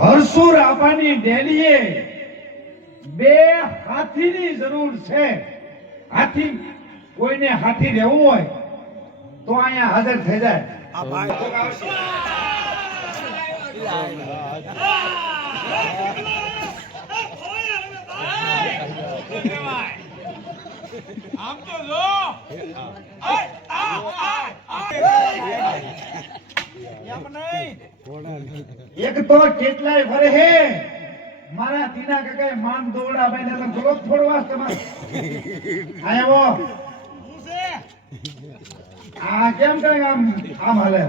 હરસુર આપાની ડેલીએ બે હાથીની જરૂર છે. હાથી કોઈને હાથી રહેવું હોય તો અહીંયા હાજર થઈ જાય. આમ તો જો. એક તો કેટલાય વરહે મારા તીના કાકાએ માન દોડા ભાઈ ને થોડોક ફોડવા તમારે. આયા આવો. આ કેમ કઈ આમ આમ હાલે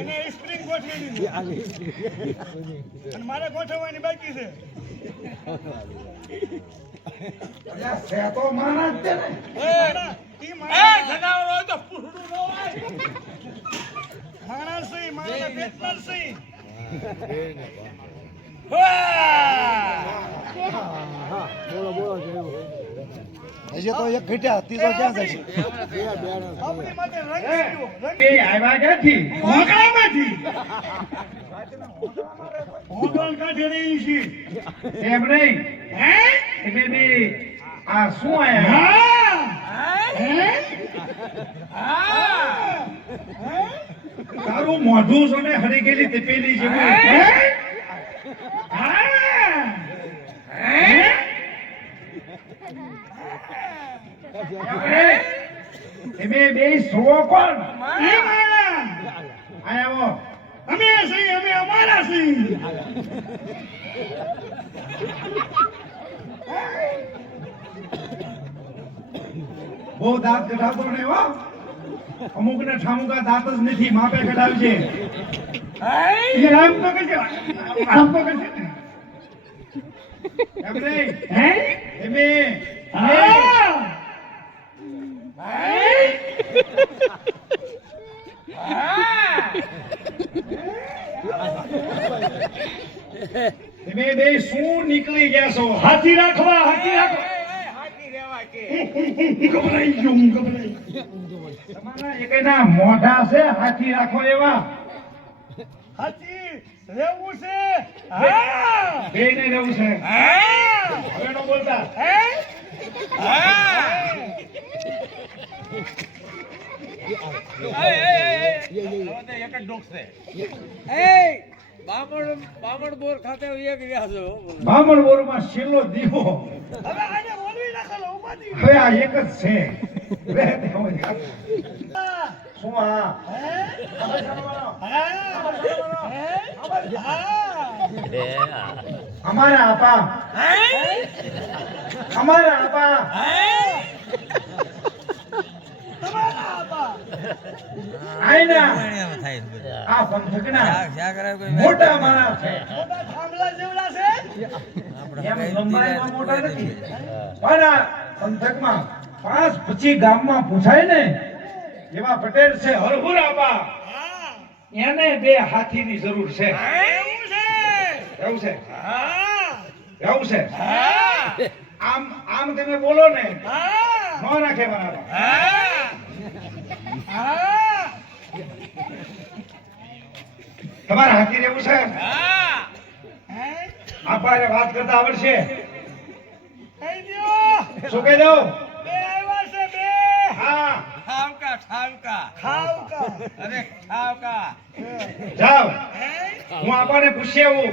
એને સ્પ્રિંગ ગોઠવી દીધી. અને મારે ગોઠવવાની બાકી છે. છે તો માણસ છે ને. ઈ માણસ- પેટમાં છે. હજી તો એક ક્યાં જશે હે? એ આવ્યા કાઢી રહી છે. એમ નહીં હે? એટલે બી આ શું આયા તારું મોઢું છો ને હરી ગયેલી તે પેલી જેવું તમે બે સો કોણ? આવો. અમે સહી અમે અમારા સહી બહુ દાંત કઢાવતો ને હો અમુક ને ઠામુકા દાંત જ નથી માપે એ તો તો. એમ હે? હા. તમે બે શું નીકળી ગયા છો? હાથી રાખવા હાથી રાખવા. ગભરાઈ ગયો હું ગભરાઈ તમારા એકેયના મોઢા છે હાથી રાખો એવા. હાથી રહેવું છે? હા! બે ને રહેવું છે. હા! હવે નો બોલતા. હે? બામણ બોરમાં છેલ્લો દીવો. હવે આ એક જ છે. હવે શું આ? અમારા આપા. અમારા આપા. આઈના આ પંથકના મોટા માણસ છે. મોટા થાંભલા જેવડા છે. એમ લંબાઈમાં મોટા નથી. પણ પંથકમાં પાંચ પછી ગામમાં પૂછાય ને, એવા પટેલ છે હરહુર આપા એને બે હાથીની જરૂર છે. એવું છે? એવું છે? આમ આમ તમે બોલો ને, નો નાખે બરાબર. તમારે હાથી રહેવું છે? હે વાત કરતા આવડશે. શું કહી દઉં? બે આવ્યા છે બે. હા. ખાવકા જાઓ. હે? હું આપણને પૂછી આવું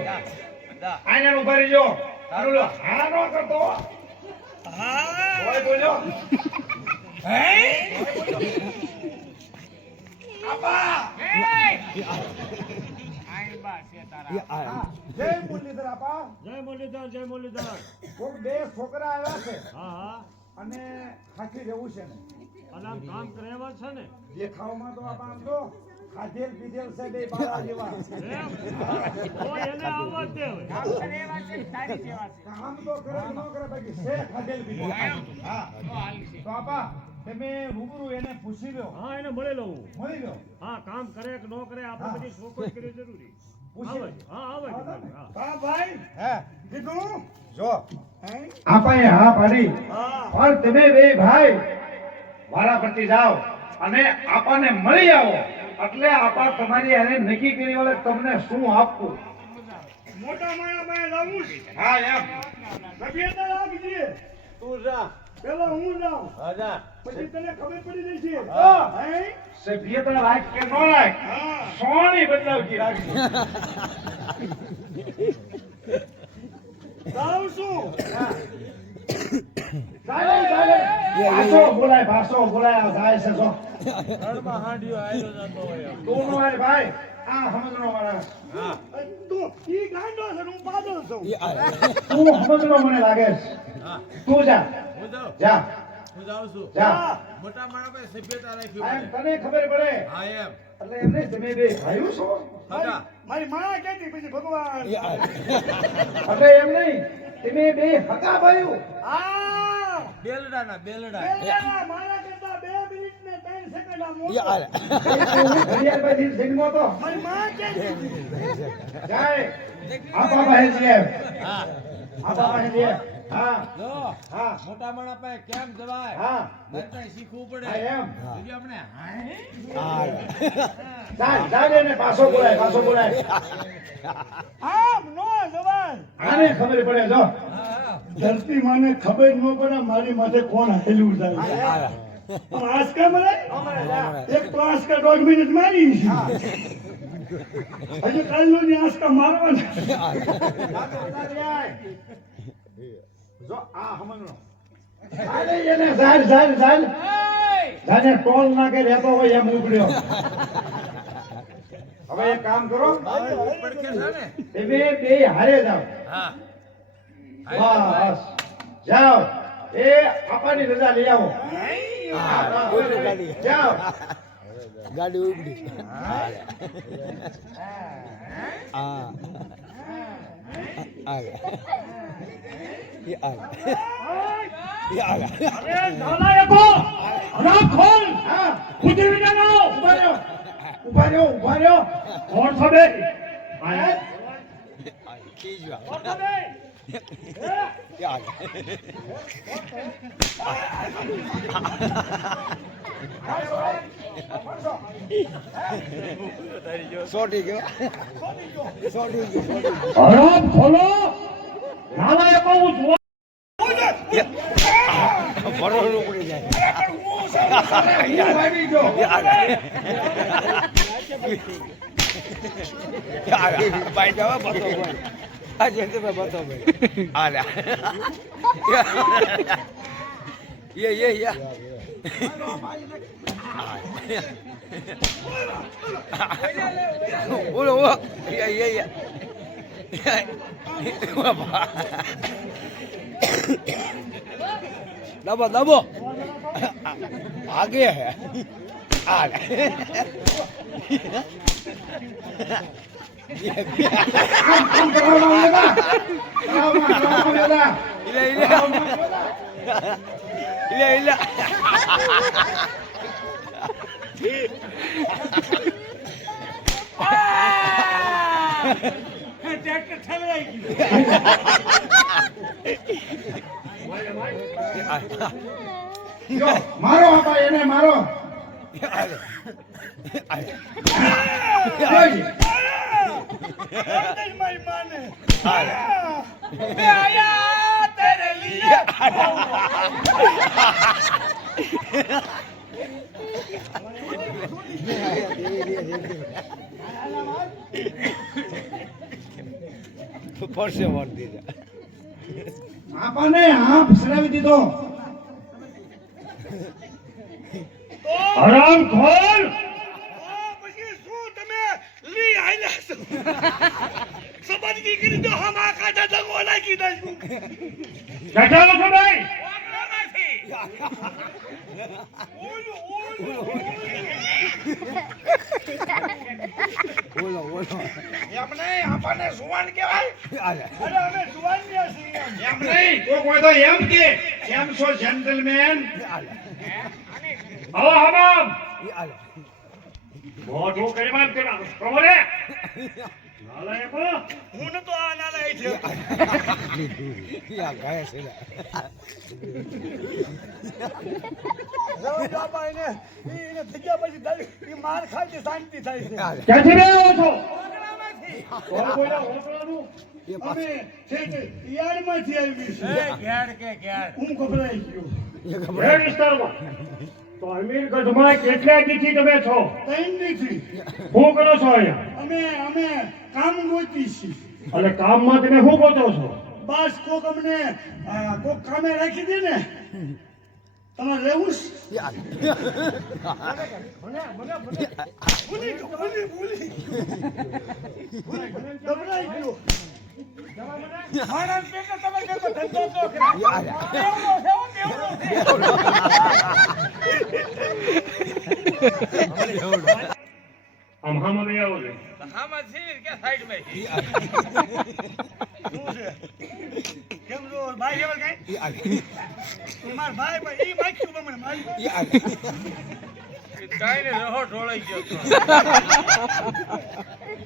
આઈને ઊભા રહેજો. તારું હા નો કરતો હા. કોઈ બોલ્યો હે? જય મુરલીધર આપા. જય મુરલીધર જય મુરલીધર. કોક બે છોકરા આવ્યા છે. હા હા. અને હાથી રહેવું છે ને. અને આમ કામ કરેવા છે ને? દેખાવમાં તો આપા આમ તો ખાધેલ પીધેલ છે બે બાળા જેવા. તો એને આવવા જ દે હવે. કામ તો કરે ન કરે બાકી છે ખાધેલ પીધેલ. હા તો આપા તમે રૂબરૂ એને પૂછી લો. હા એને મળી લઉં. મળી લો. હા કામ કરે કે ન કરે આપણે બધી શોકો કરી જરૂરી. છે. હા હા હા. હે. હા પાડી. હા. પણ તમે બે ભાઈ વારા પરથી જાઓ અને આપણને મળી આવો. એટલે આપા તમારી એને નક્કી કરી વળે તમને શું આપવું? મોટા માણા લાવું હા એમ. સભ્યતા તું જા. પેલા હું જાઉં. આજા પછી તને ખબર પડી જશે. હા. હે? સભ્યતા રાખ કે ન રાખ સોની બદલાવતી રાખજો. જાઉં છું. ચાલે ચાલે. ભાષો બોલાય ભાષો બોલાય જાય છે જો. રણમાં હાંડિયો આયલો જતો હોય તું નો આય ભાઈ? આ સમજણો માણસ તું ઈ ગાંડો છે હું પાગલ છું. તું સમજણો મને લાગે છે. તું જા. જા. હું જાઉં છું મોટા પાસે સભ્યતા રાખી. તને ખબર પડે? હા એમ. એટલે એમને તમે બે ભાઈઓ છો? મારી માં કહેતી પછી ભગવાન? એટલે એમ નહીં તમે બે હગા ભાઈઓ. આ બેલડાના બેલડા. કરતા બે મિનિટ ને ત્રણ સેકન્ડ આ મોટો. ઘડિયાળ પછી તો. મારી માં કહેતી જાય. આ બાબા છે હા. આ બાબા છે હા. જો હા. મોટા માણા પાસે કેમ જવાય? હા. શીખવું પડે. એમ. બીજું આપણે હા. પાછો બોલાય પાછો બોલાય. આમ નો જવાય. આને ખબર પડે જો. ધરતી માને ખબર ન પડે મારી માથે કોણ હાલેલું જાય. આંચકા મને એક આંચકા દોઢ મિનિટ મારી હજુ કાલનો ની મારવાના જો આ સમજણો ચાલે એને ચાલ ચાલ ચાલ જાને ટોલ નાકે રહેતો હોય એમ ઉપડ્યો. હવે એક કામ કરો. છે બે હારે જાઓ. હા બસ. જાઓ. એ આપાની રજા લઈ આવો. જાઓ. ગાડી ખોલો નાલાયકો હું જોવા બરોબર ઉપડી જાય હું આવી ગયો એ આવે આવે બાઈ જવા બતો ભાઈ આ ભાઈ આલે યે યે યે 나봐 나봐 아게 해 아. 일래 일래 일래 અને ટ્રેક્ટર ઠલવાઈ ગયું. મારો એને મારો. yeah. પરસે વોટ દીધા. આપાને હાફ સરાવી દીધો. હરામ ખોર! પછી શું તમે લઈ આયલા છો સંબંધી કરી દો હમ આ કાઢા દંગો નાખી દઈશું બેઠા છો ભાઈ બોલો બોલો. એમ નહીં આપાને સુવાન કહેવાય? આલે. અરે અમે છીએ એમ. એમ નહીં તો કોઈ તો એમ કે કેમ છો જેન્ટલમેન આવો હમામ મોઢું કરી વાત કરા પ્રભુરે નાલાયકો હું. તો આ નાલાયક છે. યા ગાય છે? બાપા એને એને જગ્યા પછી. તારી માર ખાય છે શાંતિ થાય છે ક્યાંથી રહ્યો છો કેટલા દીથી તમે છો? ત્રણ દીથી હું કરો છો અહીંયા? અમે અમે કામ ગોતી છીએ અને કામમાં તમે શું ગોતો છો? બસ કોક અમને કોક કામે રાખી દે ને. તમારે રહેવું આમ હા મને આવો. આમ હામાં લઈ આવો છો આમાં છે કે સાઈડમાં છે? શું છે? કેમ છો? ભાઈ જેવા કાંઈ? એ મારા ભાઈ ભાઈ, ઈ માખ્યું બમણે, મારી ભાઈ. ને રહો ઢોળાઈ ગયો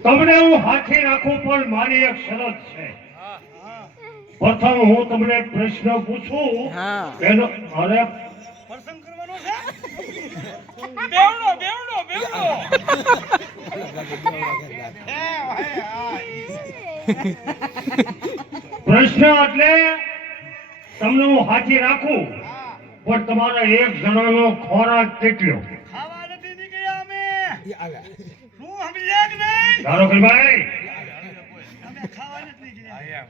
તમને હું હાથી રાખું પણ મારી એક શરત છે પ્રથમ હું તમને પ્રશ્ન પૂછું એનો અરે પ્રસંગ કરવાનો છે બેવડો બેવડો બેવડો પ્રશ્ન એટલે તમને હું હાથી રાખું પણ તમારો એક જણાનો ખોરાક કેટલો? ખાવા નથી નીકળ્યા અમે. શું સમજ્યા કે નહીં? ધારો કે ભાઈ અમે ખાવા નથી નીકળ્યા.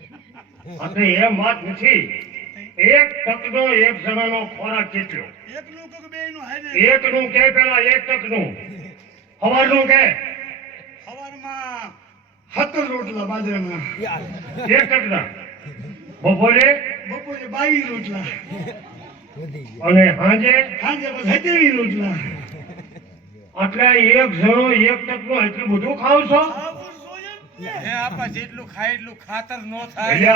આપણે એમ વાત નથી એક તકનો એક જણાનો ખોરાક કેટલો? એકનું કોકનું કે પેલા એક નું હવારનું કે? સવારમાં સત્તર રોટલા બાજરાના. એક ટકના બપોરે? બપોરે બાવીસ રોટલા. અને સાંજે સાંજે પછી સત્યાવીસ રોટલા. આટલા એક જણો એક ટકનું એટલું બધું ખાવ છો? આવું જોઈએ જ ને. હે આપા જેટલું ખાય એટલું ખાતર નો થાય.